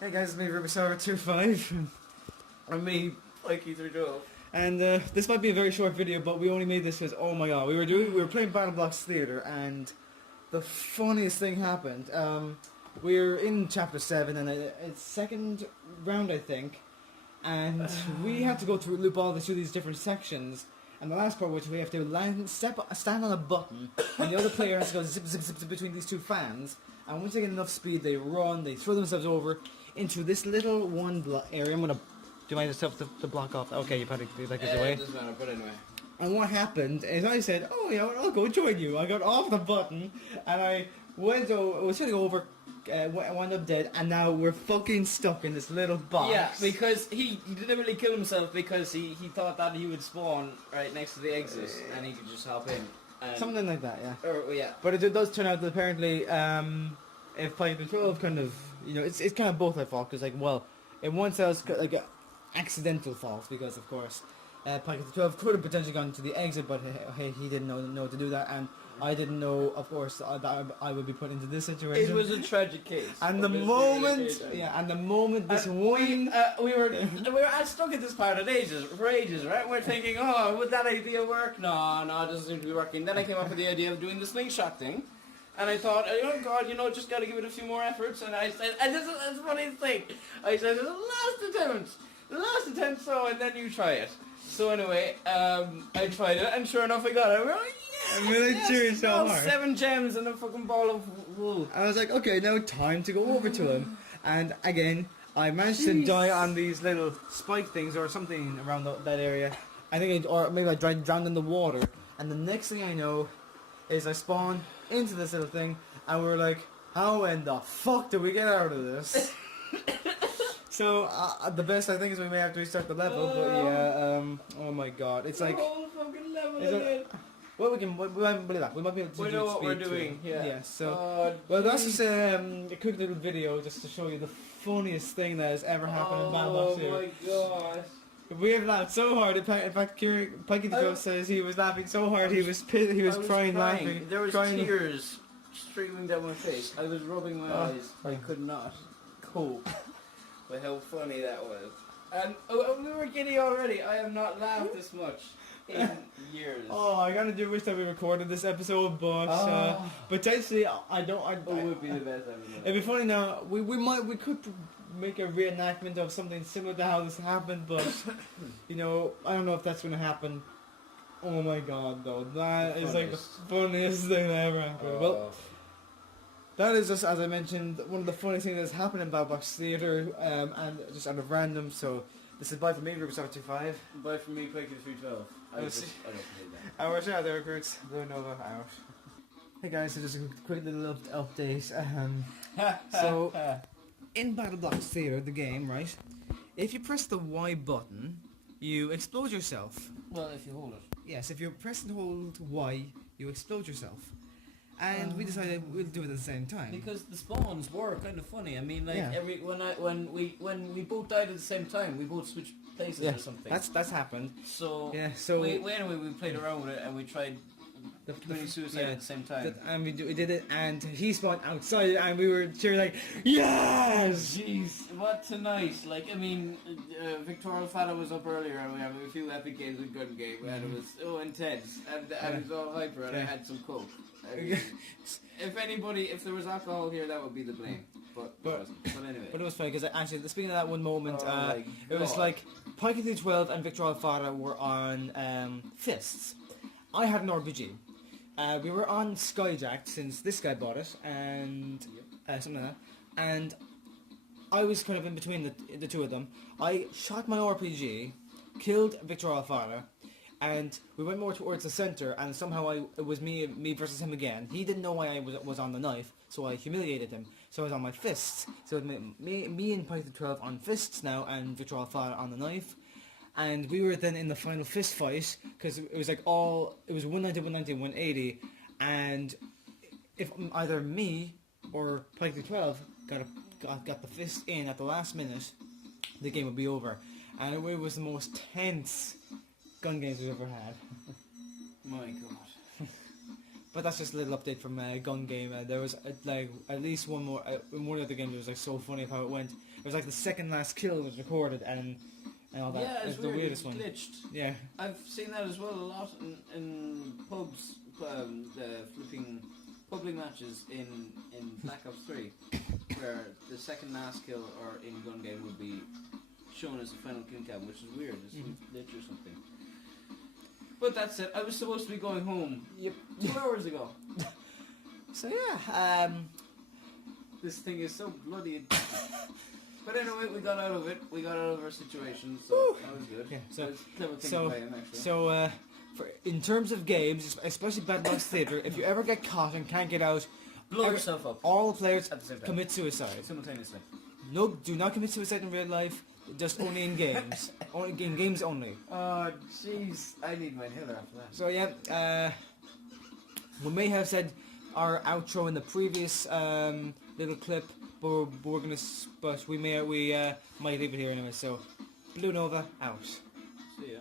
Hey guys, it's me, RubiksSolve25 and me, Pykey312. and this might be a very short video, but we only made this because, oh my god, we were playing BattleBox Theatre, and the funniest thing happened. We're in chapter 7, and it's second round, I think, and we had to go through loop all through these different sections. And the last part, which we have to stand on a button, and the other player has to go zip, zip, zip, zip between these two fans. And once they get enough speed, they run, they throw themselves over into this little area. I'm gonna. Do you mind yourself to block off? Okay, you probably like this away. It doesn't matter, but anyway. And what happened is I said, "Oh yeah, I'll go join you." I got off the button, and I was trying to go over. Wound up dead, and now we're fucking stuck in this little box. Yeah, because he deliberately killed himself because he thought that he would spawn right next to the exit and he could just hop in. Something like that, yeah. Yeah. But it does turn out that apparently, if Pykey312 kind of, it's kind of both our fault, because, like, well, in one sense, like, accidental fault, because, of course, Pykey312 could have potentially gone to the exit, but he didn't know to do that, and I didn't know, of course, that I would be put into this situation. It was a tragic case. And the moment, this we were stuck at this part for ages, right? We're thinking, oh, would that idea work? No, it doesn't seem to be working. Then I came up with the idea of doing the slingshot thing. And I thought, oh god, just gotta give it a few more efforts. And I said, and this is the funniest thing. I said, the last attempt, so, and then you try it. So anyway, I tried it, and sure enough I got it. I'm really cheering so hard. 7 gems and a fucking ball of wool. I was like, okay, now time to go over to him. And again, I managed to die on these little spike things or something around that area. I think, or maybe I drowned in the water. And the next thing I know is I spawn into this little thing, and we're like, how in the fuck do we get out of this? So the best I think is we may have to restart the level, but yeah, oh my god, it's like the whole fucking level again. Well, we might be able to we know what we're doing. Yeah. So, well, that's just a quick little video just to show you the funniest thing that has ever happened in BattleBox Theatre. Oh my gosh. We have laughed so hard. In fact, Pykey312 says he was laughing so hard he was crying, laughing. There was tears streaming down my face. I was rubbing my eyes. I could not cope with how funny that was. And we were giddy already. I have not laughed this much in years. Oh, I kind of do wish that we recorded this episode, but potentially I don't. It would be the best ever. It'd be funny now. We could make a reenactment of something similar to how this happened, but I don't know if that's going to happen. Oh my god, though, that is like the funniest thing that ever happened. Well, that is just, as I mentioned, one of the funniest things that's happened in BattleBox Theatre, and just out of random. So this is bye from me, RubiksSolve25. Bye from me, Pykey312. I don't hate that. Out there, recruits. Nova out. Hey guys, so just a quick little update. So in BattleBox Theatre, the game, right? If you press the Y button, you explode yourself. Well, if you hold it. Yes, if you press and hold Y, you explode yourself. And we decided we'll do it at the same time. Because the spawns were kind of funny. I mean, like when we both died at the same time, we both switched places or something. That's happened. So yeah, so anyway, we played around with it and we tried doing suicide at the same time. And we did it, and he spawned outside, and we were cheering like, yes! Jeez, what tonight? Like, I mean, Victor Alfaro was up earlier, and we had a few epic games with Gun Game, and it was so intense, and it was all hyper, and I had some coke. If there was alcohol here, that would be the blame. But anyway. But it was funny, because actually, speaking of that one moment, it was like, Pykey312 and Victor Alfaro were on fists. I had an RPG. We were on Skyjacked since this guy bought it, and something like that. And I was kind of in between the two of them. I shot my RPG, killed Victor Alfaro, and we went more towards the center. And somehow it was me versus him again. He didn't know why I was on the knife, so I humiliated him. So I was on my fists. So it me and Pykey312 on fists now, and Victor Alfaro on the knife. And we were then in the final fist fight, because it was like it was 190, 190, 180, and if either me or Pykey312 got the fist in at the last minute, the game would be over. And it was the most tense gun games we've ever had. My god. But that's just a little update from Gun Game. There was like at least one more in one of the games. It was like so funny how it went. It was like the second last kill was recorded and all that. Yeah, it was it's the weird. weirdest It's one. glitched. Yeah. I've seen that as well a lot in pubs, the flipping public matches in Black Ops 3, where the second last kill or in Gun Game would be shown as the final kill cam, which is weird. It's glitch or something. But that's it. I was supposed to be going home. Yep. 2 hours ago. So yeah. This thing is so bloody. But anyway, we got out of it. We got out of our situation, so that was good. Yeah, so- that was a clever thing by him, actually. So in terms of games, especially BattleBox Theatre, if you ever get caught and can't get out, Blow yourself up all the players at the same time. commit suicide. Simultaneously. No, do not commit suicide in real life. Just only in games. Only in games only. Oh, jeez. I need my inhaler after that. So yeah, we may have said our outro in the previous little clip, but we might leave it here anyway. So, Blue Nova out. See ya.